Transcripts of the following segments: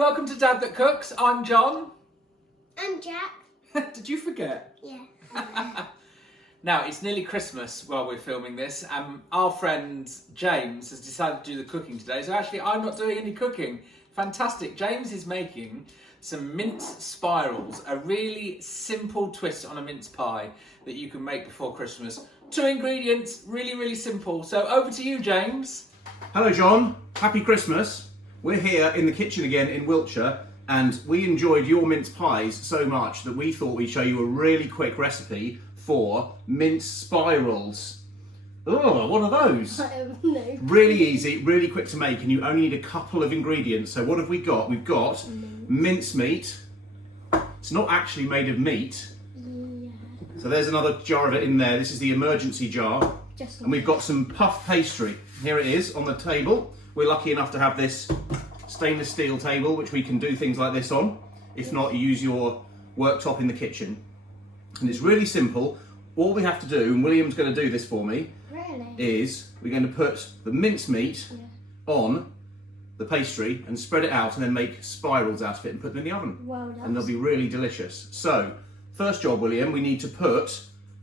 welcome to Dad That Cooks. I'm John. I'm Jack. Did you forget? Yeah. Now, it's nearly Christmas while we're filming this, and our friend James has decided to do the cooking today, so actually I'm not doing any cooking. Fantastic. James is making some mince spirals, a really simple twist on a mince pie that you can make before Christmas. 2 ingredients, really simple. So over to you, James. Hello John, happy Christmas. We're here in the kitchen again in Wiltshire, and we enjoyed your mince pies so much that we thought we'd show you a really quick recipe for mince spirals. Oh, what are those? I don't know. Really easy, really quick to make, and you only need a couple of ingredients. So what have we got? We've got mincemeat. It's not actually made of meat. Yeah. So there's another jar of it in there. This is the emergency jar. And we've got some puff pastry. Here it is on the table. We're lucky enough to have this stainless steel table, which we can do things like this on. If not, you use your worktop in the kitchen. And it's really simple. All we have to do, and William's going to do this for me, is we're going to put the mincemeat on the pastry and spread it out and then make spirals out of it and put them in the oven. Well, and they'll be really delicious. So, first job, William, we need to put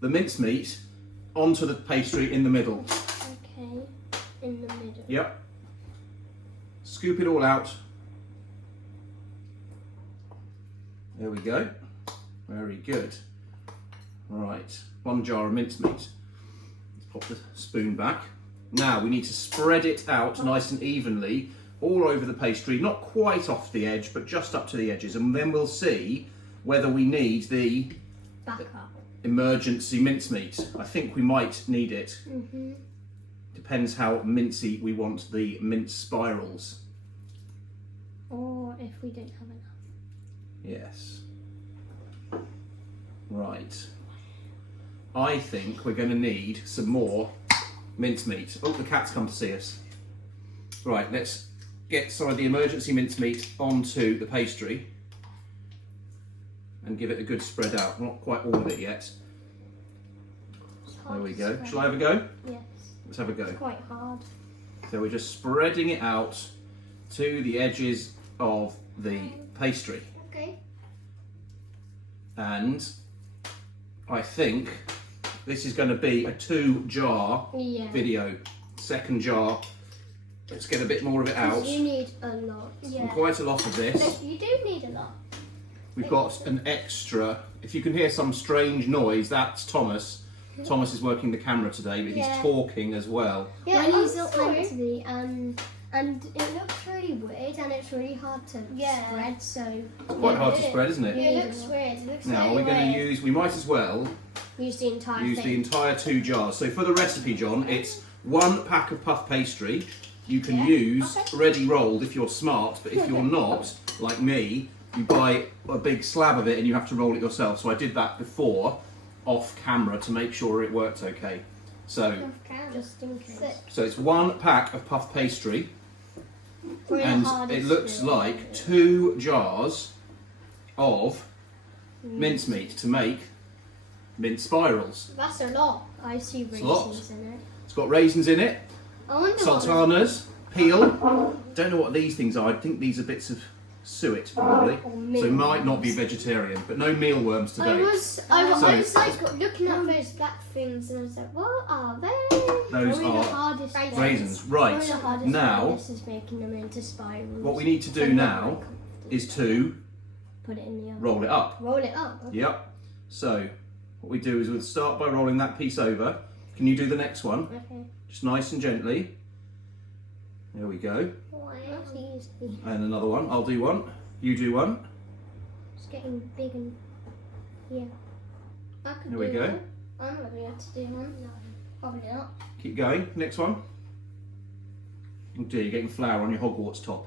the mincemeat onto the pastry in the middle. Okay, in the middle. Yep. Scoop it all out. There we go. Very good. Right, 1 jar of mincemeat. Let's pop the spoon back. Now we need to spread it out nice and evenly all over the pastry, not quite off the edge, but just up to the edges, and then we'll see whether we need the Backup. emergency mincemeat. I think we might need it. Depends how mincy we want the mince spirals. Or if we don't have enough. Yes. Right. I think we're going to need some more mincemeat. Oh, the cat's come to see us. Right, let's get some of the emergency mincemeat onto the pastry and give it a good spread out. Not quite all of it yet. There we go. Shall I have a go? Yes. Let's have a go. It's quite hard. So we're just spreading it out to the edges of the pastry. Okay. And I think this is going to be a 2-jar video. Second jar. Let's get a bit more of it out. You need a lot. And quite a lot of this. You do need a lot. We've got an extra. If you can hear some strange noise, that's Thomas. Thomas is working the camera today, but he's talking as well. Yeah, when he's not meant to be, and it looks really weird, and it's really hard to spread. So it's quite hard to spread, isn't it? Yeah, it looks weird. It looks now we're going to use. We might as well use the entire 2 jars. So for the recipe, John, it's 1 pack of puff pastry. You can use ready rolled if you're smart, but if you're not, like me, you buy a big slab of it and you have to roll it yourself. So I did that before, off camera, to make sure it worked okay. So, just in case. so it's 1 pack of puff pastry, and it looks like 2 jars of mincemeat to make mince spirals. That's a lot. I see raisins in it. It's got raisins in it, I wonder sultanas, peel. Don't know what these things are. I think these are bits of suet probably, so it might not be vegetarian, but no mealworms today. I was like looking at those black things and I was like, what are they? Those are raisins. Right, now this is making them into spirals. what we need to do now is to put it in the oven. roll it up. Roll it up? Okay. Yep. So what we do is we'll start by rolling that piece over. Can you do the next one? Okay. Just nice and gently. There we go. That's easy. And another one. I'll do one. You do one. It's getting big and I could There we go. One. I'm not going to have to do one. No, probably not. Keep going. Next one. Oh dear, you're getting flour on your Hogwarts top.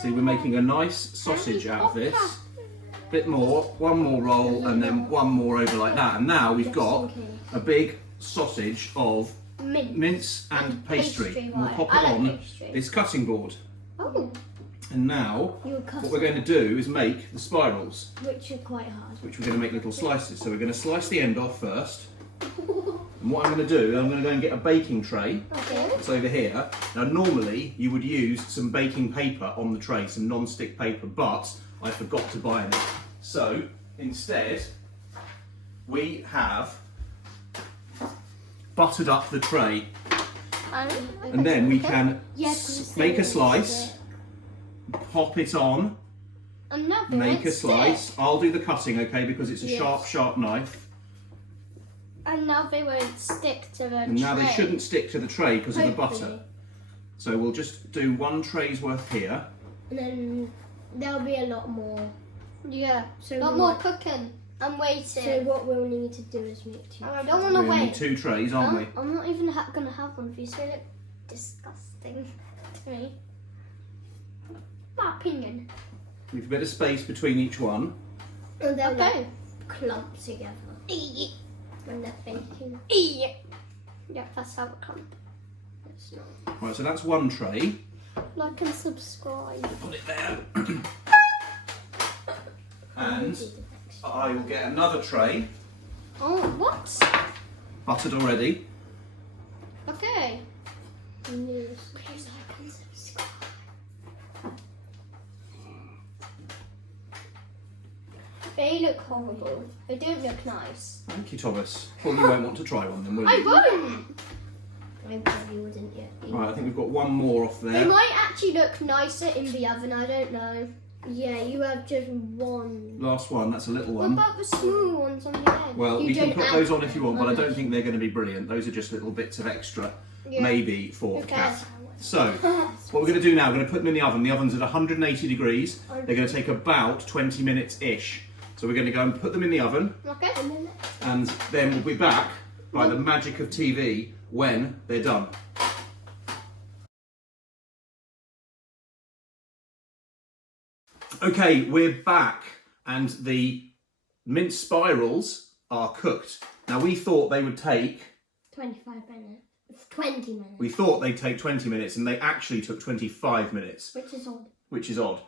See, we're making a nice sausage out of this. Bit more, 1 more roll, and then 1 more over like that. And now we've got a big sausage of mince and pastry. And we'll pop it on this cutting board. Oh. And now, what we're going to do is make the spirals. Which are quite hard. Which we're going to make little slices. So we're going to slice the end off first. And what I'm going to do, I'm going to go and get a baking tray. Okay. It's over here. Now normally you would use some baking paper on the tray, some non-stick paper, but I forgot to buy any. So instead, we have buttered up the tray. And then we can make a slice, pop it on, make a slice. I'll do the cutting, okay, because it's a sharp knife. And now they won't stick to the tray. And now they shouldn't stick to the tray because of the butter. So we'll just do one tray's worth here. And then there'll be a lot more. Yeah, so a lot more cooking. I'm waiting. So what we'll need to do is make two. I don't want to We'll wait. need 2 trays, aren't we? I'm not even going to have one of these. They look disgusting to me. My opinion. Leave a bit of space between each one. And they'll like clump together. When they're baking. Yeah, that's how it clump. It's not. Right, so that's one tray. Like and subscribe. Put it there. And I will get another tray. Oh, what? Buttered already. Okay. Please like and subscribe. They look horrible. They don't look nice. Thank you, Thomas. Well, you won't want to try one then, will you? I won't! I probably wouldn't yet. Right, I think we've got one more off They there. might actually look nicer in the oven, I don't know. Yeah, you have just one. Last one, that's a little What one. about the small ones on the end? Well, You we can don't put add those on if you want, but I others. don't think they're going to be brilliant. Those are just little bits of extra, Yeah. maybe for Okay. Kath. So, what we're going to do now, we're going to put them in the oven. The oven's at 180 degrees. They're going to take about 20 minutes-ish. So we're going to go and put them in the oven, Okay. and then we'll be back by the magic of TV when they're done. Okay, we're back, and the mince spirals are cooked. Now we thought they would take 25 minutes. 20 minutes. We thought they'd take 20 minutes, and they actually took 25 minutes. Which is odd. Which is odd.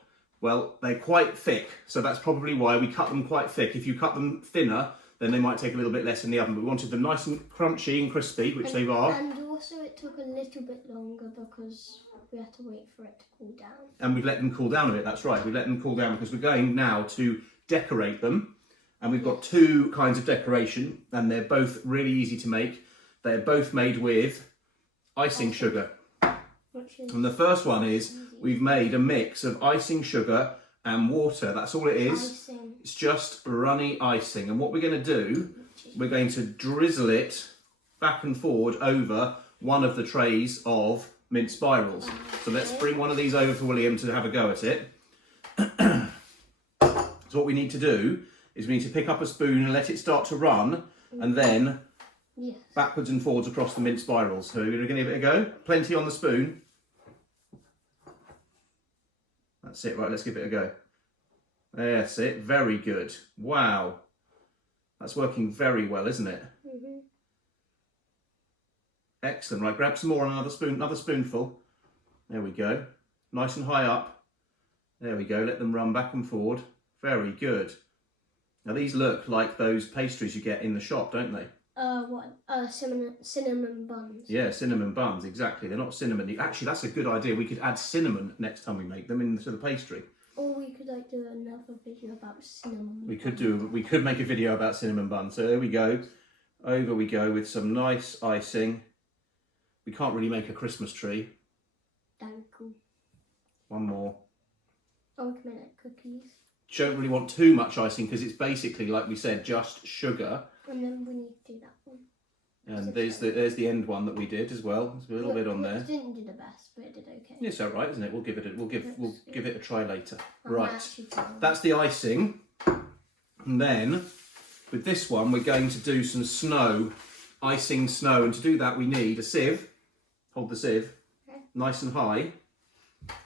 Well, they're quite thick, so that's probably why we cut them quite thick. If you cut them thinner, then they might take a little bit less in the oven. But we wanted them nice and crunchy and crispy, which they are. And also it took a little bit longer because we had to wait for it to cool down. And we've let them cool down a bit, that's right. We've let them cool down because we're going now to decorate them. And we've got 2 kinds of decoration, and they're both really easy to make. They're both made with icing sugar. And the first one is, we've made a mix of icing sugar and water. That's all it is. Icing. It's just runny icing. And what we're going to do, we're going to drizzle it back and forward over one of the trays of mince spirals. So let's bring one of these over for William to have a go at it. So what we need to do is we need to pick up a spoon and let it start to run, and then backwards and forwards across the mince spirals. So we're going to give it a go. Plenty on the spoon. That's it. Right, let's give it a go. That's it. Very good. Wow. That's working very well, isn't it? Mm-hmm. Excellent. Right, grab some more on another spoonful. There we go. Nice and high up. There we go. Let them run back and forward. Very good. Now these look like those pastries you get in the shop, don't they? Cinnamon buns. Yeah, cinnamon buns, exactly. They're not cinnamon. Actually, that's a good idea. We could add cinnamon next time we make them into the pastry. Or we could like do another video about cinnamon. We could make a video about cinnamon buns. So there we go. Over we go with some nice icing. We can't really make a Christmas tree. Danku. One more. Oh, we can make like cookies. Don't really want too much icing because it's basically, like we said, just sugar. And then we need to do that one. And there's the end one that we did as well. There's a little bit on there. It didn't do the best, but it did okay. It's all right, isn't it? We'll give it a try later. I'm Right, that's the icing. And then with this one, we're going to do some snow, icing snow. And to do that, we need a sieve. Hold the sieve nice and high,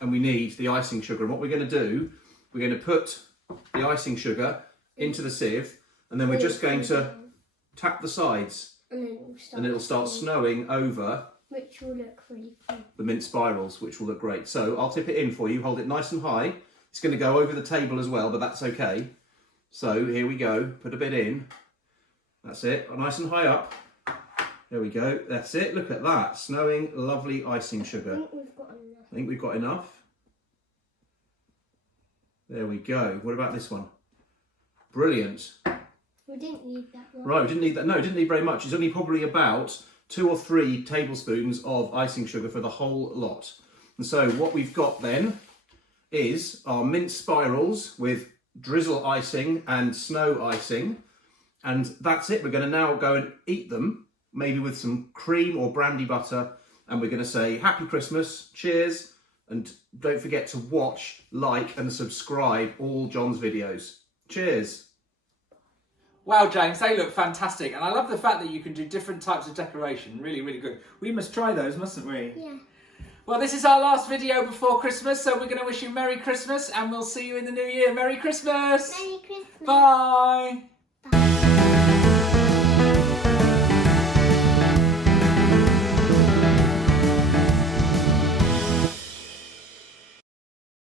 and we need the icing sugar. And what we're going to do, we're going to put the icing sugar into the sieve, and then we're just going to tap the sides, and it'll start snowing over, which will look really cool. The mince spirals, which will look great. So I'll tip it in for you. Hold it nice and high. It's going to go over the table as well, but that's okay. So here we go. Put a bit in, That's it, nice and high up. There we go, that's it, look at that. Snowing, lovely icing sugar. I think we've got enough. There we go. What about this one? Brilliant. We didn't need that one. Right, we didn't need that. No, we didn't need very much. It's only probably about 2 or 3 tablespoons of icing sugar for the whole lot. And so what we've got then is our mince spirals with drizzle icing and snow icing. And that's it. We're going to now go and eat them, maybe with some cream or brandy butter. And we're going to say Happy Christmas, cheers. And don't forget to watch, like and subscribe all John's videos. Cheers. Wow, James, they look fantastic. And I love the fact that you can do different types of decoration. Really, really good. We must try those, mustn't we? Yeah. Well, this is our last video before Christmas, so we're going to wish you Merry Christmas and we'll see you in the new year. Merry Christmas! Merry Christmas. Bye!